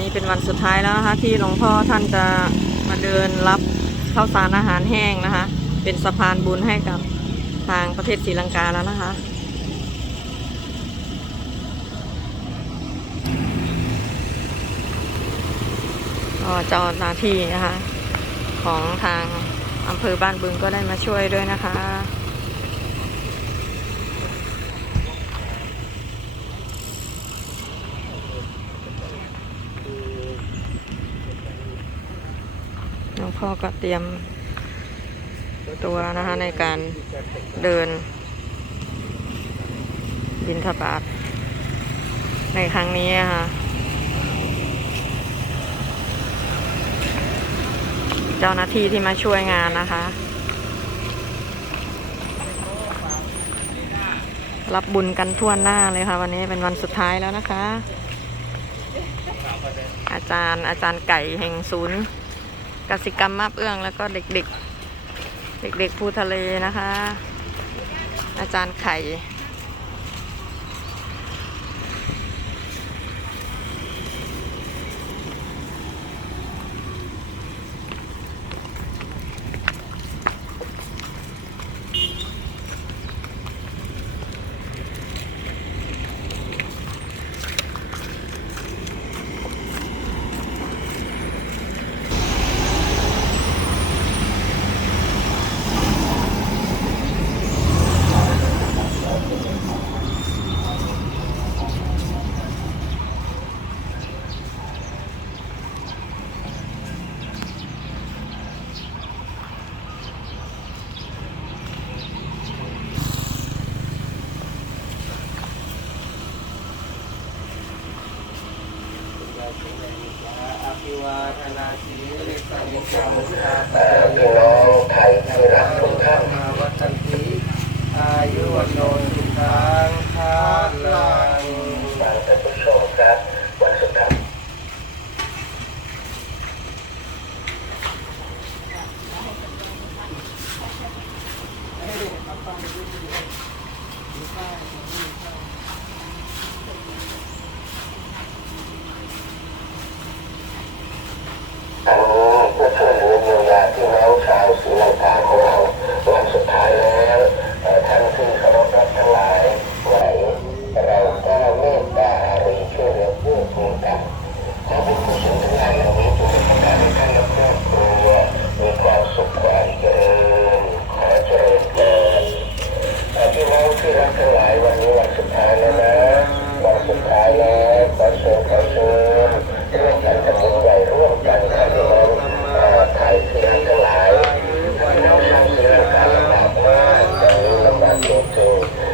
นี้เป็นวันสุดท้ายแล้วนะคะ ที่หลวงพ่อท่านจะมาเดินรับข้าวสารอาหารแห้งนะคะ เป็นสะพานบุญให้กับทางประเทศศรีลังกาแล้วนะคะ ก็เจ้าหน้าที่นะคะ ของทางอำเภอบ้านบึงก็ได้มาช่วยด้วยนะคะ พ่อก็เตรียมตัวนะคะในการเดินบินทบาทในครั้งนี้ค่ะ เจ้าหน้าที่ที่มาช่วยงานนะคะ รับบุญกันทั่วหน้าเลยค่ะ วันนี้เป็นวันสุดท้ายแล้วนะคะ อาจารย์อาจารย์ไก่แห่งศูนย์ กสิกรรมมาบเอื้องแล้วก็เด็กๆ เด็กๆภูทะเลนะคะ อาจารย์ไข่ So,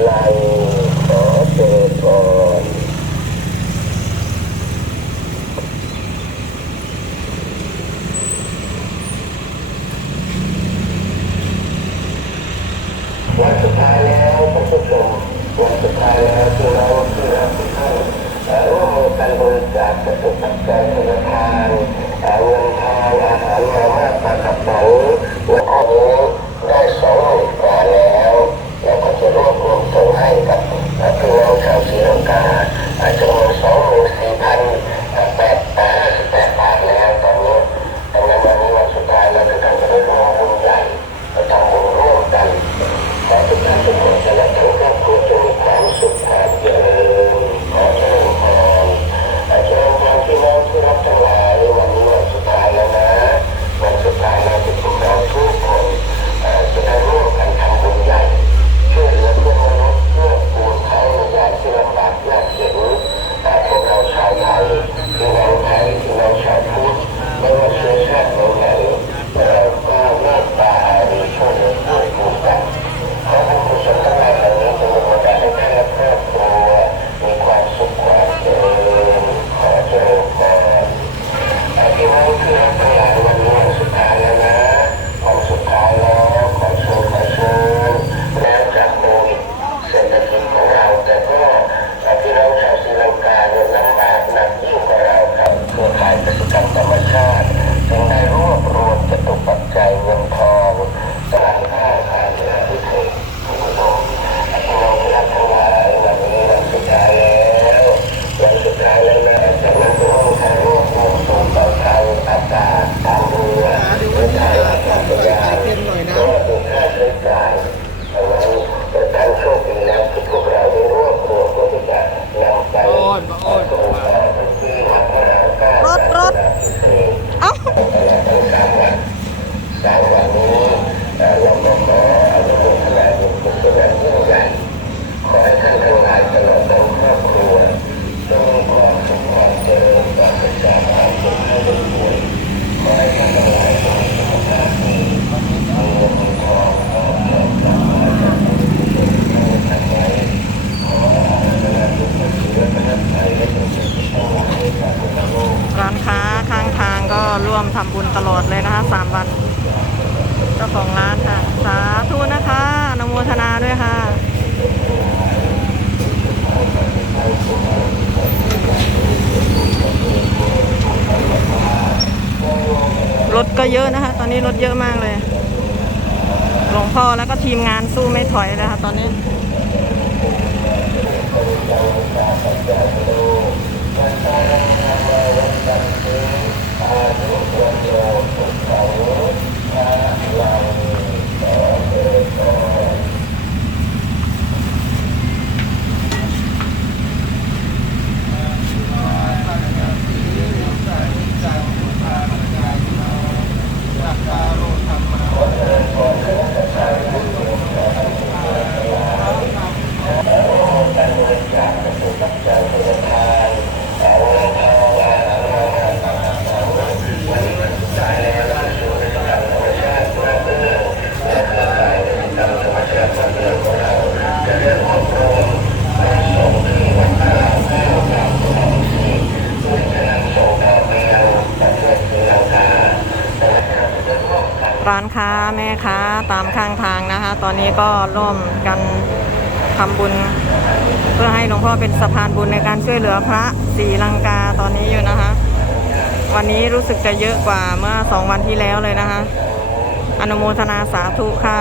na ถก็เยอะนะคะ ตอนนี้รถเยอะมากเลย หลวงพ่อแล้วก็ทีมงานสู้ไม่ถอยเลยค่ะตอนนี้ ร้านค้าแม่ค้าตามข้างทางนะคะ ตอนนี้ก็ร่วมกันทำบุญ เพื่อให้หลวงพ่อเป็นสะพานบุญในการช่วยเหลือพระสีลังกาตอนนี้อยู่นะคะ วันนี้รู้สึกจะเยอะกว่าเมื่อสองวันที่แล้วเลยนะคะ อนุโมทนาสาธุค่ะ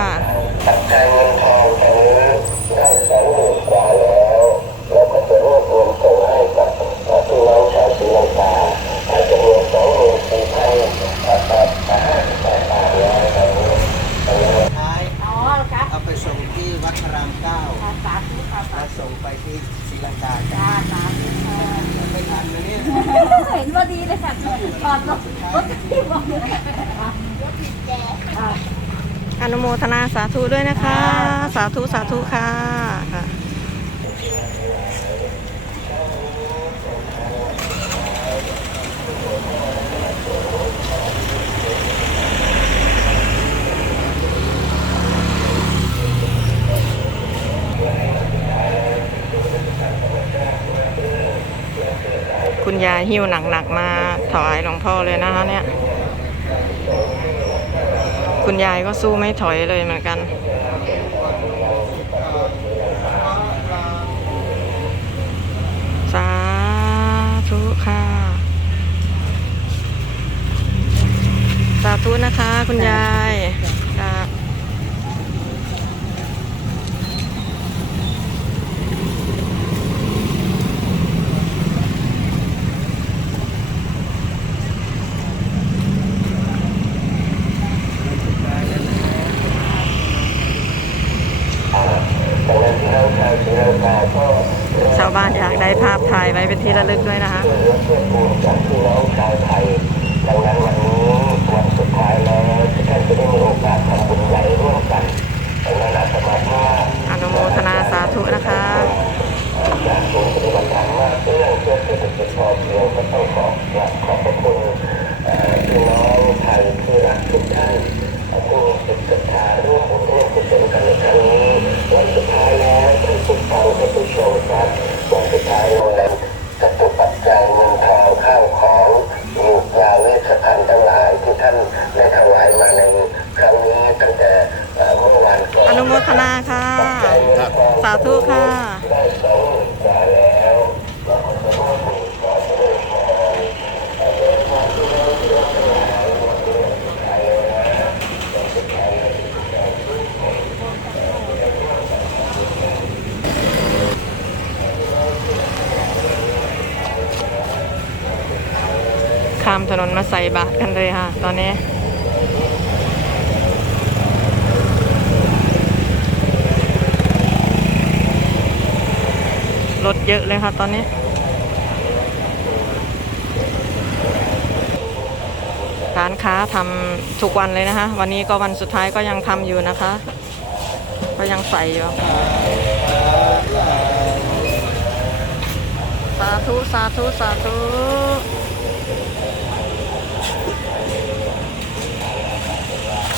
พาดีเลยค่ะจอดรถรถที่บอกเลรถติดแกอนุโมทนาสาธุด้วยนะคะ สาธุสาธุค่ะ คุณยายหิ้วหนักๆมาถวายหลวงพ่อเลยนะคะเนี่ย คุณยายก็สู้ไม่ถอยเลยเหมือนกัน สาธุค่ะ สาธุนะคะคุณยาย ไว้เป็นที่ระลึกด้วยนะคะ ถนนมาใส่บาตรกันเลยค่ะ ตอนนี้รถเยอะเลยค่ะตอนนี้ ร้านค้าทำทุกวันเลยนะคะ วันนี้ก็วันสุดท้ายก็ยังทำอยู่นะคะ ก็ยังใส่อยู่ สาธุ สาธุ สาธุ